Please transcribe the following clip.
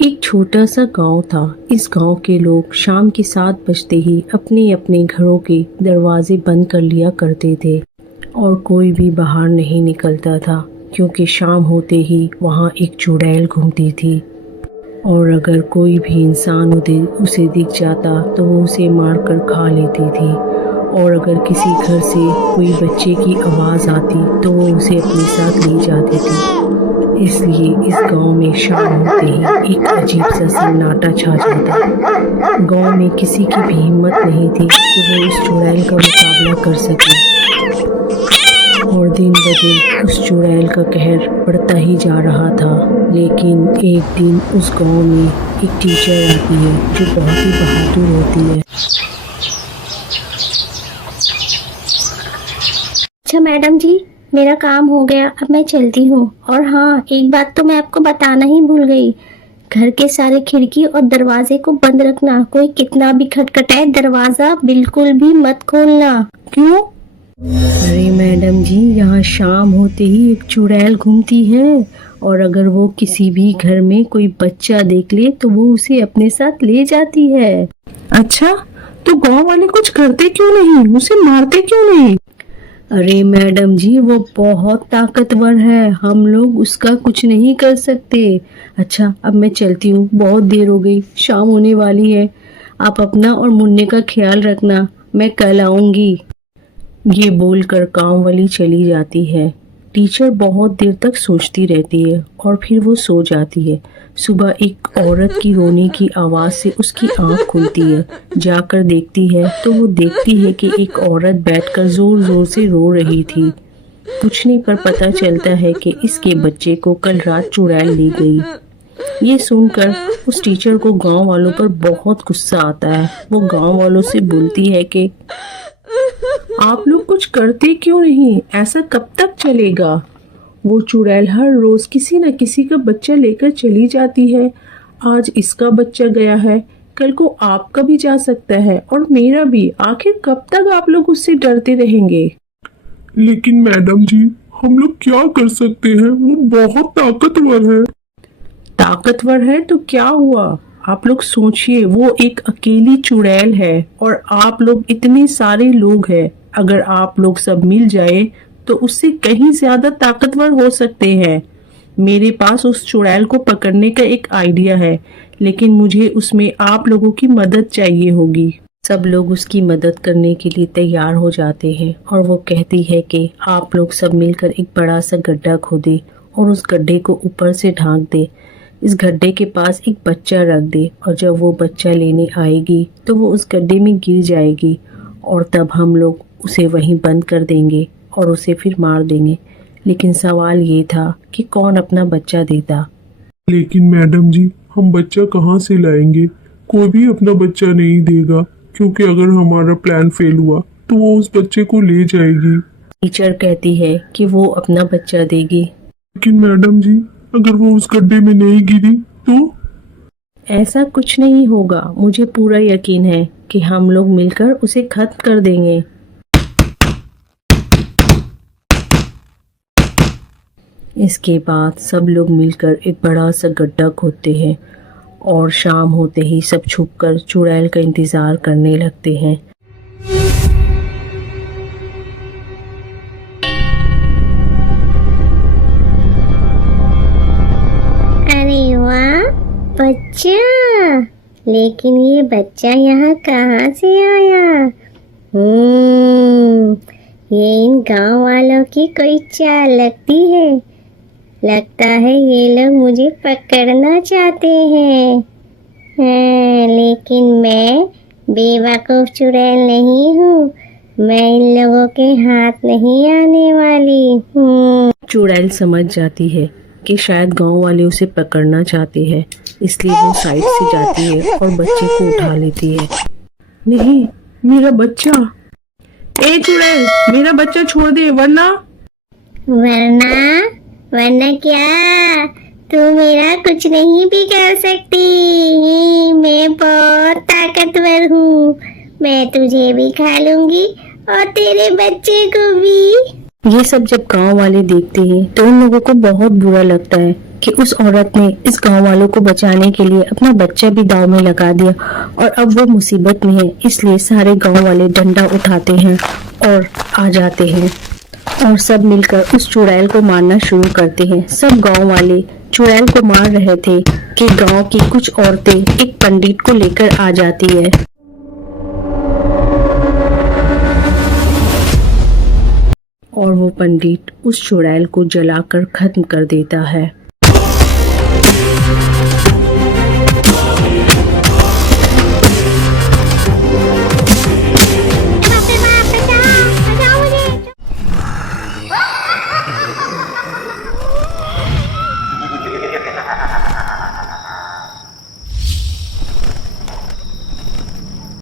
एक छोटा सा गांव था। इस गांव के लोग शाम के 7 बजते ही अपने अपने घरों के दरवाजे बंद कर लिया करते थे और कोई भी बाहर नहीं निकलता था, क्योंकि शाम होते ही वहाँ एक चुड़ैल घूमती थी और अगर कोई भी इंसान उसे दिख जाता तो वो उसे मारकर खा लेती थी। और अगर किसी घर से कोई बच्चे की आवाज़ आती तो वो उसे अपने साथ ले जाती थी। इसलिए इस गांव में शाम होते ही एक अजीब सा सन्नाटा छा जाता। गांव में किसी की भी हिम्मत नहीं थी कि वो इस चुड़ैल का मुकाबला कर सके। और दिन ब दिन उस चुड़ैल का कहर बढ़ता ही जा रहा था। लेकिन एक दिन उस गांव में एक टीचर आती है जो बहुत ही बहादुर होती है। अच्छा मैडम जी, मेरा काम हो गया, अब मैं चलती हूँ। और हाँ, एक बात तो मैं आपको बताना ही भूल गई, घर के सारे खिड़की और दरवाजे को बंद रखना। कोई कितना भी खटखटाए दरवाजा बिल्कुल भी मत खोलना। क्यों? अरे मैडम जी, यहाँ शाम होते ही एक चुड़ैल घूमती है और अगर वो किसी भी घर में कोई बच्चा देख ले तो वो उसे अपने साथ ले जाती है। अच्छा, तो गांव वाले कुछ करते क्यों नहीं, उसे मारते क्यों नहीं? अरे मैडम जी, वो बहुत ताकतवर है, हम लोग उसका कुछ नहीं कर सकते। अच्छा, अब मैं चलती हूँ, बहुत देर हो गई, शाम होने वाली है। आप अपना और मुन्ने का ख्याल रखना, मैं कल आऊँगी। ये बोलकर काम वाली चली जाती है। टीचर बहुत देर तक सोचती रहती है और फिर वो सो जाती है। सुबह एक औरत की रोने की आवाज़ से उसकी आंख खुलती है। जाकर देखती है तो वो देखती है कि एक औरत बैठकर ज़ोर ज़ोर से रो रही थी। पूछने पर पता चलता है कि इसके बच्चे को कल रात चुड़ैल ले गई। ये सुनकर उस टीचर को गांव वालों पर बहुत गुस्सा आता है। वो गांव वालों से बोलती है कि आप लोग कुछ करते क्यों नहीं? ऐसा कब तक चलेगा? वो चुड़ैल हर रोज किसी न किसी का बच्चा लेकर चली जाती है। आज इसका बच्चा गया है, कल को आपका भी जा सकता है और मेरा भी। आखिर कब तक आप लोग उससे डरते रहेंगे? लेकिन मैडम जी, हम लोग क्या कर सकते हैं? वो बहुत ताकतवर है। ताकतवर है तो क्या हुआ? आप लोग सोचिए, वो एक अकेली चुड़ैल है और आप लोग इतने सारे लोग हैं। अगर आप लोग सब मिल जाए तो उससे कहीं ज्यादा ताकतवर हो सकते हैं। मेरे पास उस चुड़ैल को पकड़ने का एक आइडिया है, लेकिन मुझे उसमें आप लोगों की मदद चाहिए होगी। सब लोग उसकी मदद करने के लिए तैयार हो जाते हैं और वो कहती है कि आप लोग सब मिलकर एक बड़ा सा गड्ढा खोदे और उस गड्ढे को ऊपर से ढांक दे। इस गड्ढे के पास एक बच्चा रख दे और जब वो बच्चा लेने आएगी तो वो उस गड्ढे में गिर जाएगी और तब हम लोग उसे वहीं बंद कर देंगे और उसे फिर मार देंगे। लेकिन सवाल ये था कि कौन अपना बच्चा देता। लेकिन मैडम जी, हम बच्चा कहाँ से लाएंगे? कोई भी अपना बच्चा नहीं देगा, क्योंकि अगर हमारा प्लान फेल हुआ तो वो उस बच्चे को ले जाएगी। टीचर कहती है कि वो अपना बच्चा देगी। लेकिन मैडम जी, अगर वो उस गड्ढे में नहीं गिरी तो? ऐसा कुछ नहीं होगा, मुझे पूरा यकीन है कि हम लोग मिलकर उसे खत्म कर देंगे। इसके बाद सब लोग मिलकर एक बड़ा सा गड्ढा खोदते हैं और शाम होते ही सब छुपकर चुड़ैल का इंतजार करने लगते हैं। अरे वाह, बच्चा! लेकिन ये बच्चा यहाँ कहाँ से आया? ये इन गांव वालों की कोई चाल लगती है। लगता है ये लोग मुझे पकड़ना चाहते हैं। लेकिन मैं बेवकूफ चुड़ैल नहीं हूँ, मैं इन लोगों के हाथ नहीं आने वाली। चुड़ैल समझ जाती है कि शायद गांव वाले उसे पकड़ना चाहते हैं, इसलिए वो साइड से जाती है और बच्चे को उठा लेती है। नहीं, मेरा बच्चा! ए चुड़ैल, मेरा बच्चा छोड़ दे, वरना क्या? तू मेरा कुछ नहीं भी कर सकती। मैं बहुत ताकतवर हूँ, मैं तुझे भी खा लूंगी और तेरे बच्चे को भी। ये सब जब गांव वाले देखते हैं तो उन लोगों को बहुत बुरा लगता है कि उस औरत ने इस गांव वालों को बचाने के लिए अपना बच्चा भी दांव में लगा दिया और अब वो मुसीबत में है। इसलिए सारे गांव वाले डंडा उठाते हैं और आ जाते हैं और सब मिलकर उस चुड़ैल को मारना शुरू करते हैं। सब गांव वाले चुड़ैल को मार रहे थे कि गांव की कुछ औरतें एक पंडित को लेकर आ जाती है और वो पंडित उस चुड़ैल को जलाकर खत्म कर देता है।